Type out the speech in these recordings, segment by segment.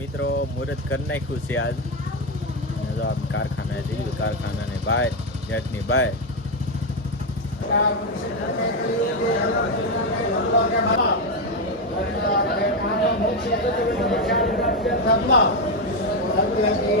મિત્રો, મુહૂર્ત કરી નાખ્યું છે આજ. જો આમ કારખાના જઈએ કારખાનાની બહાર જેટની બહાર દર્શન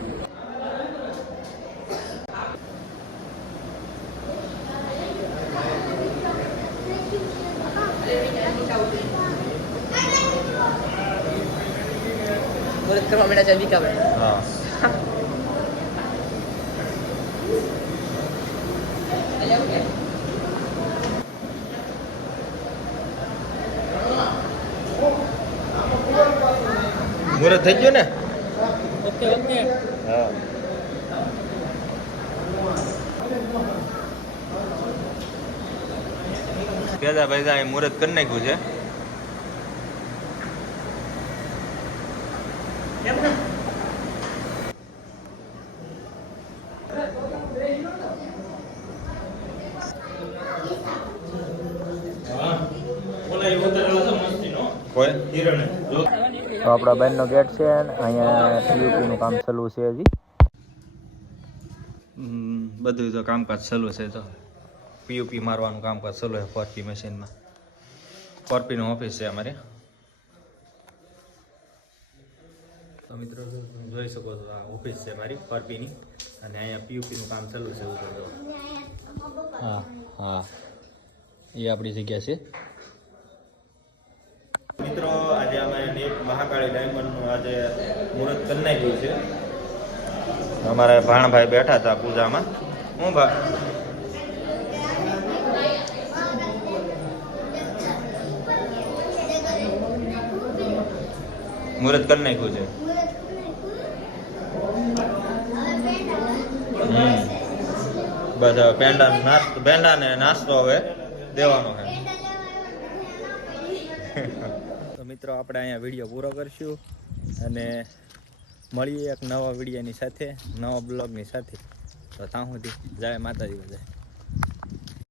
મુહૂર્ત કરવા માંડ્યા ચાવી વિકાભાઈ હા મુરત થઈ ગયો ને? Okay okay. હા. પેલા એ મુહૂર્ત કરી નાખ્યું છે. તો આપણા બેનનો ગેટ છે અહીંયા પીયુપીનું કામ ચાલુ છે હજી. બધું તો કામકાજ ચાલુ છે તો. પીયુપી મારવાનું કામકાજ ચાલુ છે ફોરપી મશીનમાં ફોરપીનું ઓફિસ છે અમારે. તો મિત્રો જોઈ શકો છો આ ઓફિસ છે મારી ફોરપીની અને અહીંયા પીયુપીનું કામ ચાલુ છે ઉપર હા હા. એ આપણી જગ્યા છે. મિત્રો, આજે અમે નેટ મહાકાળી ડાયમંડનું આજે મુહૂર્ત કરી નાખ્યું છે. અમારા ભાણભાઈ બેઠા હતા પૂજામાં. હું ભા મુહૂર્ત કરી નાખ્યું છે. બસ હવે પેંડા નાસ્તો પેંડા ને નાસ્તો હવે દેવાનો છે. તો મિત્રો આપણે અહીંયા વીડિયો પૂરો કરશું અને મળીએ એક નવા વિડીયોની સાથે, નવા બ્લોગની સાથે. તો ત્યાં સુધી જય માતાજી બધા